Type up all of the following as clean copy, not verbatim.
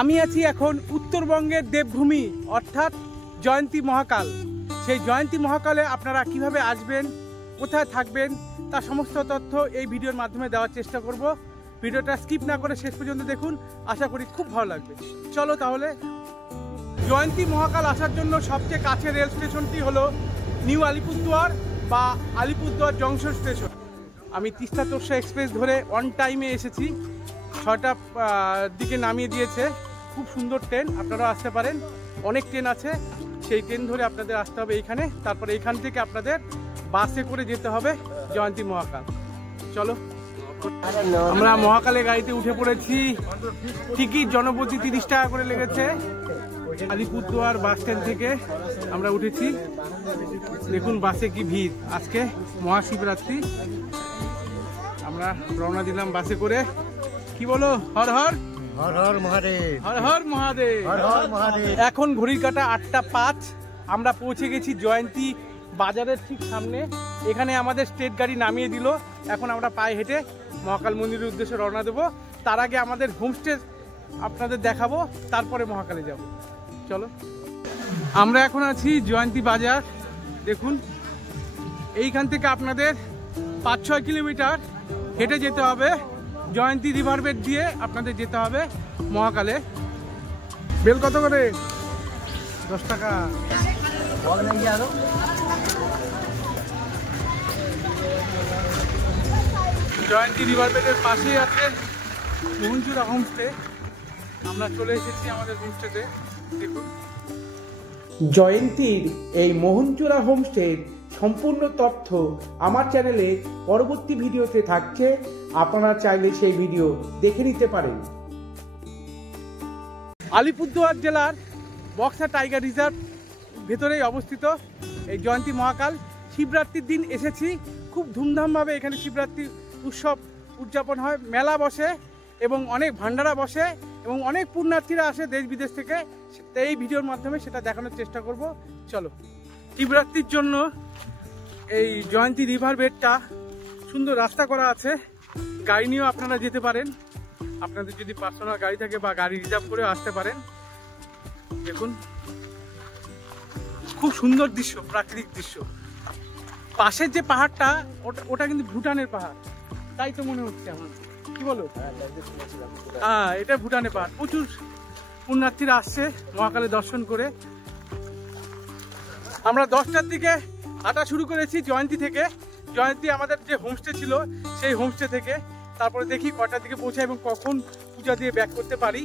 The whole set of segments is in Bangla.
আমি আছি এখন উত্তরবঙ্গের দেবভূমি অর্থাৎ জয়ন্তী মহাকাল। সেই জয়ন্তী মহাকালে আপনারা কিভাবে আসবেন, কোথায় থাকবেন, তার সমস্ত তথ্য এই ভিডিওর মাধ্যমে দেওয়ার চেষ্টা করব। ভিডিওটা স্কিপ না করে শেষ পর্যন্ত দেখুন, আশা করি খুব ভালো লাগবে। চলো তাহলে। জয়ন্তী মহাকাল আসার জন্য সবচেয়ে কাছের রেল স্টেশনটি হলো নিউ আলিপুরদুয়ার বা আলিপুরদুয়ার জংশন স্টেশন। আমি তিস্তা তোরসা এক্সপ্রেস ধরে অন টাইমে এসেছি, 6টার দিকে নামিয়ে দিয়েছে। খুব সুন্দর ট্রেন, আপনারাও আসতে পারেন। অনেক ট্রেন আছে, সেই ট্রেন ধরে আপনাদের আসতে হবে এইখানে। তারপরে এইখান থেকে আপনাদের বাসে করে যেতে হবে জয়ন্তী মহাকাল। চলো, আমরা মহাকালে গাড়িতে উঠে পড়েছি। টিকিট জনপ্রতি 30 টাকা করে লেগেছে। আলিপুরদুয়ার বাস স্ট্যান্ড থেকে আমরা উঠেছি। দেখুন বাসে কি ভিড়, আজকে মহাশিবরাত্রি। আমরা রওনা দিলাম বাসে করে। কি বলো, হর হর হর হর মহাদেব, হর হর মহাদেব, হর হর মহাদেব। এখন ঘড়ির কাঁটা 8টা 5। আমরা পৌঁছে গেছি জয়ন্তী বাজারের ঠিক সামনে। এখানে আমাদের স্টেট গাড়ি নামিয়ে দিল। এখন আমরা পায়ে হেঁটে মহাকাল মন্দিরের উদ্দেশ্যে রওনা দেবো। তার আগে আমাদের হোমস্টে আপনাদের দেখাবো, তারপরে মহাকালে যাব। চলো, আমরা এখন আছি জয়ন্তী বাজার। দেখুন, এইখান থেকে আপনাদের 5-6 কিলোমিটার হেঁটে যেতে হবে। জয়ন্তী রিভার বেড দিয়ে আপনাদের যেতে হবে মহাকালে। বেল কত করে? 10 টাকা। জয়ন্তী রিভার বেডের পাশেই আছে মোহনচূড়া হোমস্টে। আমরা চলে এসেছি আমাদের হোমস্টেতে। দেখুন, জয়ন্তীর এই মোহনচূড়া হোমস্টের সম্পূর্ণ তথ্য আমার চ্যানেলে পরবর্তী ভিডিওতে থাকছে, আপনারা চাইলে সেই ভিডিও দেখে নিতে পারেন। আলিপুরদুয়ার জেলার বক্সা টাইগার রিজার্ভ ভেতরেই অবস্থিত এই জয়ন্তী মহাকাল। শিবরাত্রির দিন এসেছি। খুব ধুমধামভাবে এখানে শিবরাত্রি উৎসব উদযাপন হয়, মেলা বসে এবং অনেক ভান্ডারা বসে এবং অনেক পুণ্যার্থীরা আসে দেশ বিদেশ থেকে। এই ভিডিওর মাধ্যমে সেটা দেখানোর চেষ্টা করব। চলো, শিবরাত্রির জন্য এই জয়ন্তী রিভার বেডটা সুন্দর রাস্তা করা আছে। গাড়ি নিয়েও আপনারা যেতে পারেন, আপনাদের যদি পার্সোনাল গাড়ি থাকে, বা গাড়ি রিজার্ভ করেও আসতে পারেন। দেখুন, খুব সুন্দর দৃশ্য, প্রাকৃতিক দৃশ্য। পাশের যে পাহাড়টা, ওটা কিন্তু ভুটানের পাহাড়, তাই তো মনে হচ্ছে আমার। কি বলো? হ্যাঁ, এটা ভুটানের পাহাড়। প্রচুর পুণ্যার্থীরা আসছে মহাকালে দর্শন করে। আমরা 10টার দিকে হাঁটা শুরু করেছি জয়ন্তী থেকে। জয়ন্তী আমাদের যে হোমস্টে ছিল সেই হোমস্টে থেকে। তারপরে দেখি কটার দিকে পৌঁছায় এবং কখন পূজা দিয়ে ব্যাক করতে পারি।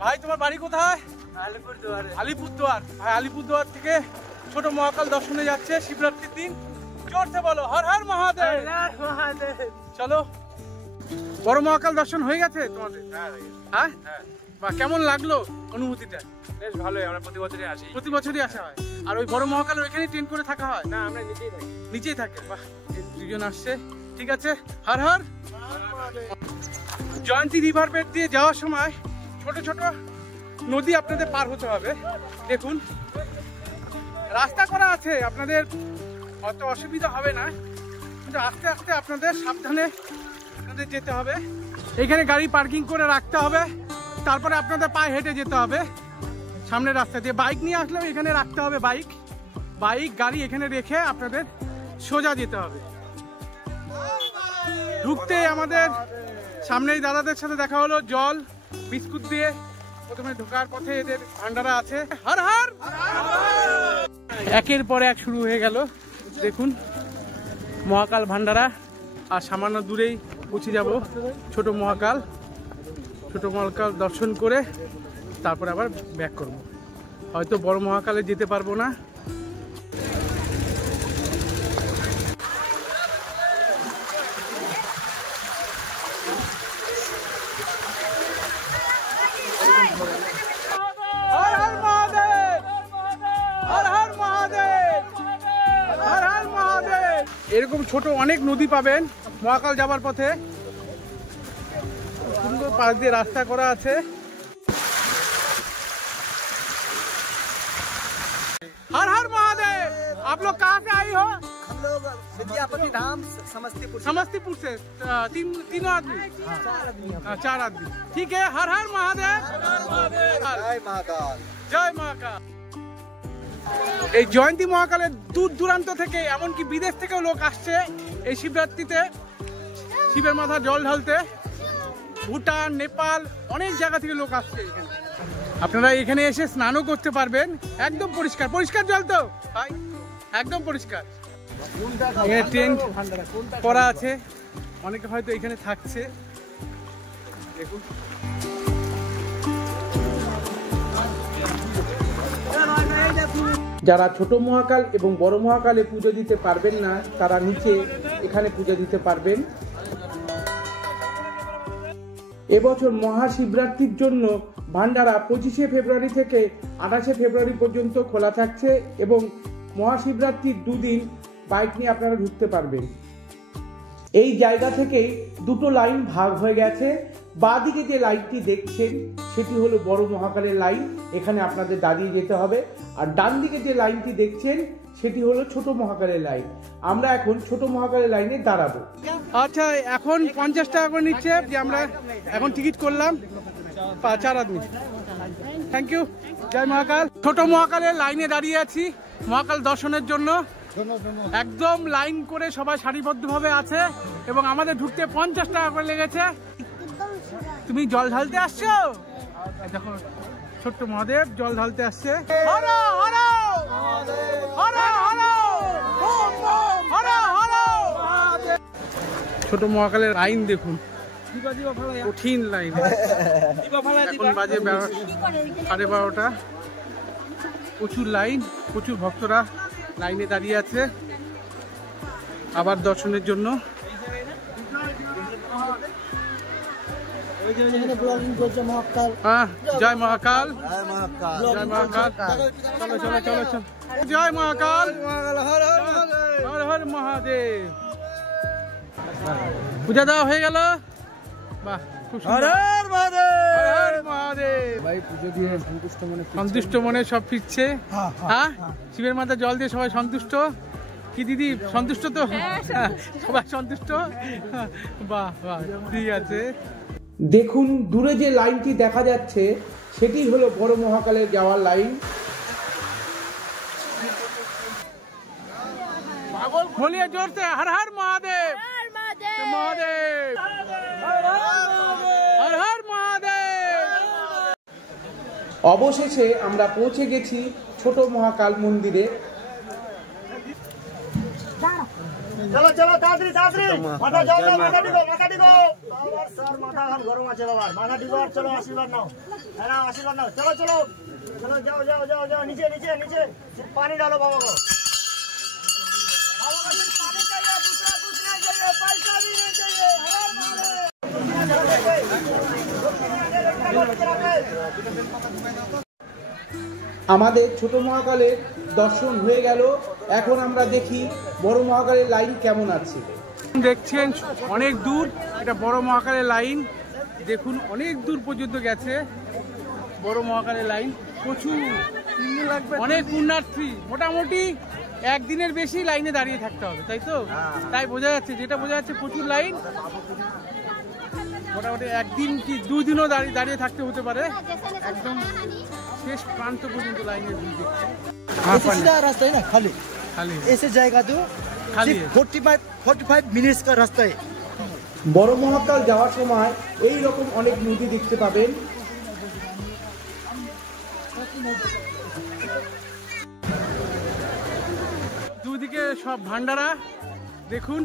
ভাই, তোমার বাড়ি কোথায়? আলিপুরদুয়ার। আলিপুরদুয়ার। ভাই, আলিপুরদুয়ার থেকে ছোট মহাকাল দর্শনে যাচ্ছে শিবরাত্রির দিন। জোরসে বলো, হর হর মহাদেব। চলো, বড় মহাকাল দর্শন হয়ে গেছে তোমাদের? হ্যাঁ, বা কেমন লাগলো অনুভূতিটা? বেশ ভালোই, আমরা প্রতি বছরই আসি। প্রতি বছরই আসা হয়। আর ওই বড় মহাকাল ওইখানে ট্রেন করে থাকা হয়? না, আমরা নিচেই থাকি। নিচেই থাকে। বাহ, দুজন আসছে। ঠিক আছে, হর হর। জয়ন্তী রিভার বেড দিয়ে যাওয়ার সময় ছোট ছোট নদী আপনাদের পার হতে হবে। দেখুন, রাস্তা করা আছে, আপনাদের অত অসুবিধা হবে না, কিন্তু আস্তে আস্তে আপনাদের সাবধানে আপনাদের যেতে হবে। এখানে গাড়ি পার্কিং করে রাখতে হবে, তারপরে আপনাদের পায়ে হেঁটে যেতে হবে সামনের রাস্তা দিয়ে। বাইক নিয়ে আসলেও এখানে রাখতে হবে, বাইক গাড়ি এখানে রেখে আপনাদের সোজা যেতে হবে। ঢুকতে আমাদের সামনেই দাদাদের সাথে দেখা হলো, জল বিস্কুট দিয়ে প্রথমে ঢোকার পথে এদের ভান্ডারা আছে। হর হর। একের পর এক শুরু হয়ে গেল। দেখুন, মহাকাল ভান্ডারা। আর সামান্য দূরেই পৌঁছে যাব ছোট মহাকাল। ছোট মহাকাল দর্শন করে তারপরে আবার ব্যাক করব। হয়তো বড় মহাকালে যেতে পারবো না। এরকম ছোট অনেক নদী পাবেন মহাকাল যাবার পথে। সুন্দর পাশ দিয়ে রাস্তা করা আছে। हर हर महादेव। आप लोग कहाँ से आई हो? हम लोग विद्यापति धाम समस्तीपुर। समस्तीपुर से तीनों आदमी? 4 आदमी। ठीक है, हर हर महादेव। জয় মহাকাল। জয় মহাকাল। এই জয়ন্তী মহাকালের দূর দূরান্ত থেকে এমনকি বিদেশ থেকেও লোক আসছে এই শিবরাত্রিতে শিবের মাথা জল ঢালতে। ভুটান, নেপাল, অনেক জায়গা থেকে লোক আসছে এখানে। আপনারা এখানে এসে স্নানও করতে পারবেন। একদম পরিষ্কার পরিষ্কার জল তো ভাই, একদম পরিষ্কার। এখানে টেন্ট করা আছে, অনেকে হয়তো এখানে থাকছে। দেখুন যারা ছোট মহাকাল এবং বড় মহাকালে পুজো দিতে পারবেন না তারা নিচে এখানে পুজো দিতে পারবেন। এবছর মহাশিবরাত্রির জন্য ভান্ডারা 25শে ফেব্রুয়ারি থেকে 28শে ফেব্রুয়ারি পর্যন্ত খোলা থাকছে এবং মহাশিবরাত্রির দুদিন বাইক নিয়ে আপনারা ঢুকতে পারবেন। এই জায়গা থেকেই দুটো লাইন ভাগ হয়ে গেছে। বাঁদিকে যে লাইনটি দেখছেন সেটি হলো বড় মহাকালের লাইন, এখানে আপনাদের দাঁড়িয়ে যেতে হবে। আর ডান দিকে যে লাইনটি দেখছেন সেটি হলো ছোট মহাকালের লাইন। আমরা এখন ছোট মহাকালের লাইনে দাঁড়াবো। আচ্ছা, এখন 50 টাকা করে নিচ্ছে যে আমরা এখন টিকিট করলাম 4 আদমি। Thank you. জয় মহাকাল। ছোট মহাকালের লাইনে দাঁড়িয়ে আছি মহাকাল দর্শনের জন্য। একদম লাইন করে সবাই সারিবদ্ধভাবে আছে এবং আমাদের ঢুকতে 50 টাকা করে লেগেছে। তুমি জল ঢালতে আসছো? দেখো ছোট্ট মহাদেব জল ঢালতে আসছে। ছোট মহাকালের লাইন দেখুন, কঠিন লাইন। এখন বাজে 12:30। প্রচুর লাইন, প্রচুর ভক্তরা লাইনে দাঁড়িয়ে আছে আবার দর্শনের জন্য। জয় মহাকাল। জয় মহাকাল। চলো চলো চলো চলো। জয় মহাকাল। হর হর মহাদেব। পূজা দেওয়া হয়ে গেল। বাহ, সন্তুষ্ট মনে সব ফিরছে। হ্যাঁ, শিবের মাথা জল দিয়ে সবাই সন্তুষ্ট। কি দিদি সন্তুষ্ট তো? সবাই সন্তুষ্ট। বাহ বাহ, ঠিক আছে। দেখুন দূরে যে লাইনটি দেখা যাচ্ছে সেটি হলো বড় মহাকালে যাওয়ার লাইন। বলিয়ে জোরতে হর হর মহাদেব। মহাদেব হর হর মহাদেব। অবশেষে আমরা পৌঁছে গেছি ছোট মহাকাল মন্দিরে। চলো চলো তাড়াতাড়ি তাড়াতাড়ি মাথা জল দাও, মাথা দিগো মাথা দিগো। বাবার স্যার মাথা এখন গরম আছে বাবার, মাথা দিগো। আর চলো আশীর্বাদ নাও। হ্যাঁ নাও আশীর্বাদ নাও। চলো চলো চলো, যাও যাও যাও যাও, নিচে নিচে নিচে পানি ডালো বাবা को। बाबा को पानी चाहिए, दूसरा कुछ नहीं चाहिए, पैसा भी नहीं चाहिए। আমাদের ছোট মহাকালের দর্শন হয়ে গেল। এখন আমরা দেখি বড় মহাকালের লাইন কেমন আছে। দেখছেন অনেক দূর, এটা বড় মহাকালের লাইন। দেখুন অনেক দূর পর্যন্ত গেছে বড় মহাকালের লাইন। প্রচুর অনেক পুণ্যার্থী, মোটামুটি একদিনের বেশি লাইনে দাঁড়িয়ে থাকতে হবে, তাই তো? তাই বোঝা যাচ্ছে, যেটা বোঝা যাচ্ছে প্রচুর লাইন। মোটামুটি একদিন কি 2 দিনও দাঁড়িয়ে থাকতে হতে পারে। একদম শেষ প্রান্ত পর্যন্ত লাইনের ভিড় দেখছে। सीधा रास्ता है ना, खाली खाली ऐसे जाएगा तो खाली 45 मिनट्स का रास्ता है। বড় মহাকাল যাওয়ার সময় এই রকম অনেক নদী দেখতে পাবেন। দুদিকে সব ভান্ডারা দেখুন।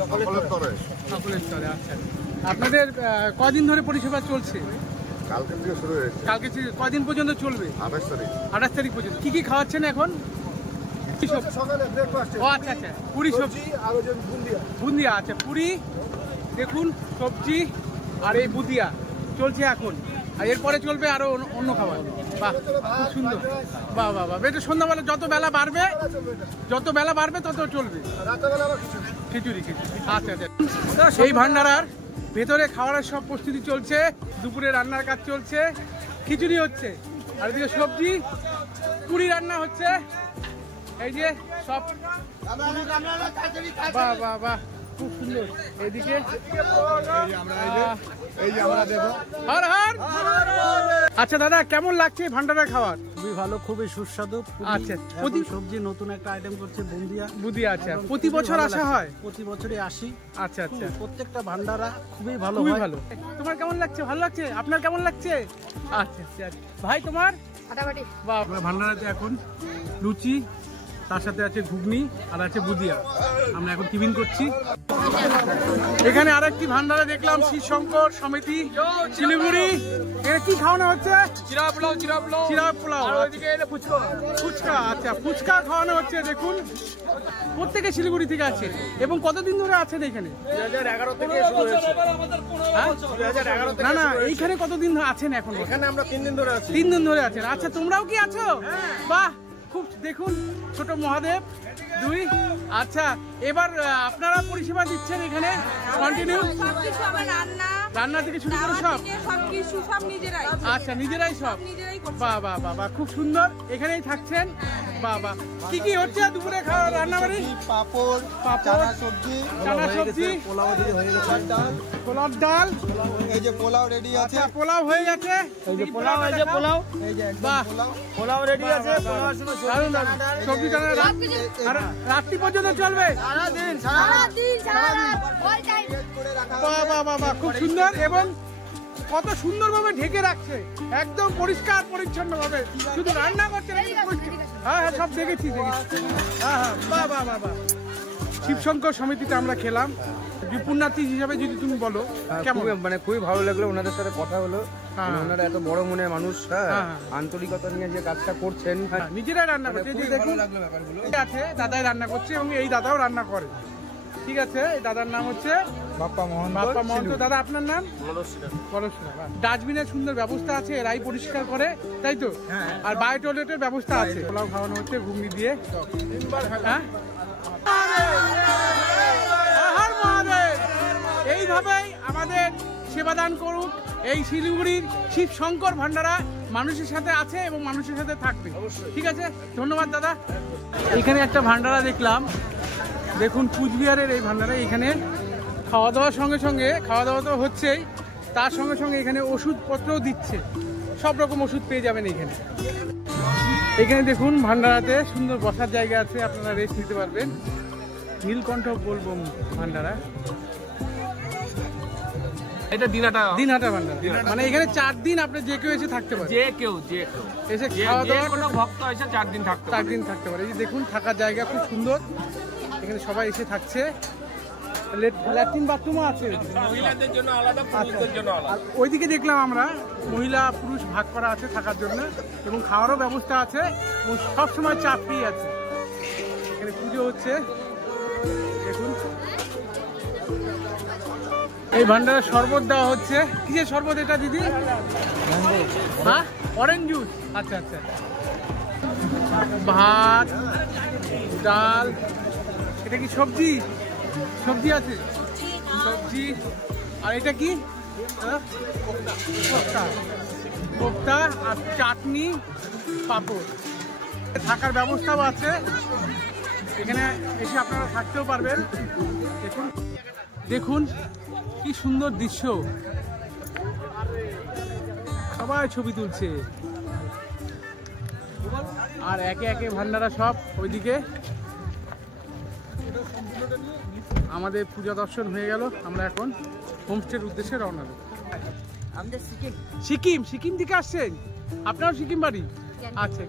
সকলের স্তরে। আচ্ছা, আপনাদের কদিন ধরে পরিষেবা চলছে? কালকে থেকে শুরু হয়েছে। কালকে কদিন পর্যন্ত চলবে? 28 তারিখ পর্যন্ত। কি কি খাওয়াচ্ছেন এখন? সকালে ব্রেকফাস্ট। ও আচ্ছা আচ্ছা, পুরি সবজি আর ওই যে বুন্দিয়া। বুন্দিয়া, আচ্ছা পুরি দেখুন, সবজি আর এই বুন্দিয়া চলছে এখন। আর এরপরে চলবে আরো অন্য খাবার। বাহ, খুব সুন্দর। বাহ বাহ বাহ। এটা সন্ধ্যাবেলা যত বেলা বাড়বে তত চলবে। রাতেবেলা আবার খিচুড়ি। আচ্ছা আচ্ছা। এই ভান্ডারার ভেতরে খাওয়ার সব প্রস্তুতি চলছে, দুপুরে রান্নার কাজ চলছে, খিচুড়ি হচ্ছে, আর এদিকে সবজি পুরি রান্না হচ্ছে। এই যে সব বাহ বাহ বাহ, খুব সুন্দর। এদিকে এই যে আমরা দেবো। হর হর। আচ্ছা দাদা, কেমন লাগছে ভান্ডারা খাবার? খুবই ভালো, খুবই সুস্বাদু। আচ্ছা, প্রতি সবজি নতুন একটা আইটেম করছে বুন্দিয়া। বুদিয়া, আচ্ছা প্রতি বছর আসা হয়? প্রতি বছরই আসি। আচ্ছা আচ্ছা, প্রত্যেকটা ভান্ডারা খুবই ভালো, খুবই হয়। ভালো। তোমার কেমন লাগছে? ভালো লাগছে? আপনার কেমন লাগছে? আচ্ছা আচ্ছা, ভাই তোমার? ফাটাফাটি। বাহ, আমরা ভান্ডারাতে এখন লুচি, তার সাথে আছে ঘুগনি আর আছে বুদিয়া। আমরা এখন টিফিন করছি। এখানে আরেকটি ভান্ডারা দেখলাম, শিবশঙ্কর সমিতি শিলিগুড়ি। এখানে কি খাওয়ানো হচ্ছে? চিরা পোলাও। চিরা পোলাও, ফুচকা। আচ্ছা, ফুচকা খাওয়ানো হচ্ছে। দেখুন, প্রত্যেকে শিলিগুড়ি থেকে আছে। এবং কতদিন ধরে আছেন এখানে? 2011 থেকে শুরু হয়েছে। হ্যাঁ? 2011 থেকে না না, এইখানে কতদিন আছেন এখন? এখানে আমরা 3 দিন ধরে আছি। 3 দিন ধরে আছেন। আচ্ছা, তোমরাও কি আছো? বাহ, খুব। দেখুন, ছোট মহাদেব 2। আচ্ছা, এবার আপনারা পরিষেবা দিচ্ছেন এখানে কন্টিনিউ? সবকিছু আমার রান্না থেকে শুরু করে সব? সবকিছু সব নিজেরাই। আচ্ছা, নিজেরাই সব? নিজেরাই করছি। বাহ বাহ বাহ বাহ, খুব সুন্দর। এখানেই থাকছেন? বাহ বাহ। কি কি হচ্ছে দুপুরে খাওয়া রান্না বাড়ি? পাপড়, চানা সবজি, পোলাও দিয়ে হয়ে গেছে। পোলাও, ডাল। এই যে পোলাও রেডি আছে। আচ্ছা, পোলাও হয়ে গেছে। এই যে পোলাও, এই যে পোলাও, এই যে একদম বাহ, পোলাও। পোলাও রেডি আছে। পোলাওর সঙ্গে দারুণ দারুণ। সবজি টানা আর রাত্রি পর্যন্ত চলবে? সারাদিন সারা রাত অল টাইম। বাহ বাহ বাহ বাহ, খুব সুন্দর। এবং কত সুন্দরভাবে ঢেকে রাখছে, একদম পরিষ্কার পরিচ্ছন্ন ভাবে। শুধু রান্না করছে নাকি পরিষ্কার? হ্যাঁ হ্যাঁ, সব দেখেছি। হ্যাঁ হ্যাঁ, বাহ বাহ বাহ বাহ। শিবশঙ্কর সমিতিতে আমরা খেলাম। পুণ্যার্থী হিসাবে যদি তুমি বলো, কেমন? মানে খুবই ভালো লাগলো ওনাদের সাথে কথা হলো। হ্যাঁ। ওনারা এত বড় মনের মানুষ, হ্যাঁ, হ্যাঁ। আন্তরিকতা নিয়ে যে কাজটা করছেন, হ্যাঁ, নিজেরাই রান্না করছে। এই যে দেখুন, আছে দাদাই রান্না করছে এবং এই দাদাও রান্না করে। ঠিক আছে, এই দাদার নাম হচ্ছে বাপ্পা মোহন। বাপ্পা মহন্ত। দাদা, আপনার নাম? ডাস্টবিনের সুন্দর ব্যবস্থা আছে, এরাই পরিষ্কার করে, তাই তো? আর বায়ো টয়লেটের ব্যবস্থা আছে। পোলাও খাওয়ানো হচ্ছে ঘুগনি দিয়ে। হ্যাঁ, হর মহাদেব। এইভাবেই আমাদের সেবাদান করুক এই শিলিগুড়ির শিবশঙ্কর ভান্ডারা। মানুষের সাথে আছে এবং মানুষের সাথে থাকবে। ঠিক আছে, ধন্যবাদ দাদা। এখানে একটা ভান্ডারা দেখলাম। দেখুন, কুচবিহারের এই ভান্ডারা। এখানে খাওয়া দাওয়ার সঙ্গে সঙ্গে, খাওয়া দাওয়া তো হচ্ছেই, তার সঙ্গে সঙ্গে এখানে ওষুধপত্রও দিচ্ছে। সব রকম ওষুধ পেয়ে যাবেন এখানে। এখানে দেখুন, ভান্ডারাতে সুন্দর বসার জায়গা আছে, আপনারা রেস্ট নিতে পারবেন। নীলকণ্ঠ বোলবম ভান্ডারা। এটা দিনহাটা ভান্ডারা। মানে এখানে 4 দিন আপনি যে কেউ এসে থাকতে পারেন। যে কেউ এসে খাওয়া দাওয়া কোনো ভক্ত এসে 4 দিন থাকতে 4 দিন থাকতে পারে। এই যে দেখুন, থাকার জায়গা খুব সুন্দর। এখানে সবাই এসে থাকছে। ল্যাট্রিন বাথরুমও আছে। মহিলাদের জন্য আলাদা, পুরুষদের জন্য আলাদা। আর ওইদিকে দেখলাম আমরা, মহিলা পুরুষ ভাগ করা আছে থাকার জন্য, এবং খাওয়ারও ব্যবস্থা আছে এবং সবসময় চা ফ্রি আছে। এখানে পুজো হচ্ছে। দেখুন, এই ভান্ডারে শরবত দেওয়া হচ্ছে। কিসের শরবত এটা দিদি? হ্যাঁ, অরেঞ্জ জুস। আচ্ছা আচ্ছা। ভাত, ডাল। এটা কি সবজি? সবজি আছে, সবজি। আর এটা কি? কোফতা আর চাটনি, পাঁপড়। থাকার ব্যবস্থাও আছে। এখানে এসে আপনারা থাকতেও পারবেন। দেখুন দেখুন, কি সুন্দর দৃশ্য। সবাই ছবি তুলছে। আর একে একে ভান্ডারা সব ওইদিকে। আমাদের পূজা দর্শন হয়ে গেল। আমরা এখন হোমস্টের উদ্দেশ্যে রওনা দেব। সিকিম থেকে আসছেন? আপনার সিকিম বাড়ি? আচ্ছা,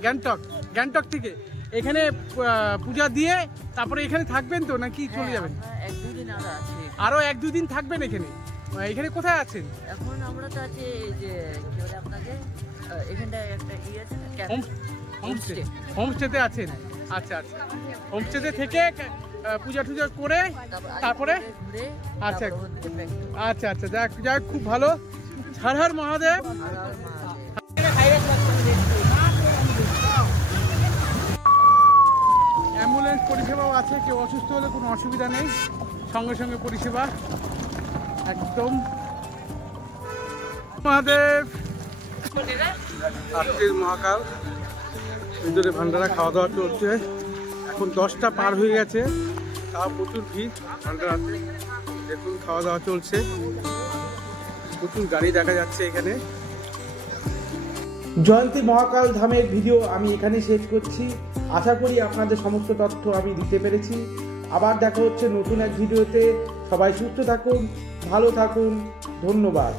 গ্যাংটক থেকে। এখানে পূজা দিয়ে তারপরে এখানে থাকবেন তো নাকি চলে যাবেন? আরো 1-2 দিন থাকবেন এখানে? এখানে কোথায় আছেন এখন? আমরা তো আছি এই যে কি বলে আপনাকে, এখানটায় একটা ই আছে না, হোমস্টেতে আছেন? আচ্ছা আচ্ছা, হোমস্টেতে থেকে পূজা টুজা করে তারপরে? আচ্ছা আচ্ছা আচ্ছা, যাক খুব ভালো। হর হর মহাদেব। অ্যাম্বুলেন্স পরিষেবাও আছে, কেউ অসুস্থ হলে কোনো অসুবিধা নেই, সঙ্গে সঙ্গে পরিষেবা একদম। মহাদেব। আজকের মহাকাল ভিতরে ভান্ডারা খাওয়া দাওয়া চলছে। এখন 10টা পার হয়ে গেছে, তাও প্রচুর ভিড় ভান্ডারাতে। দেখুন খাওয়া দাওয়া চলছে, প্রচুর গাড়ি দেখা যাচ্ছে এখানে। জয়ন্তী মহাকাল ধামের ভিডিও আমি এখানে শেষ করছি। আশা করি আপনাদের সমস্ত তথ্য আমি দিতে পেরেছি। আবার দেখা হচ্ছে নতুন এক ভিডিওতে। সবাই সুস্থ থাকুন, ভালো থাকুন, ধন্যবাদ।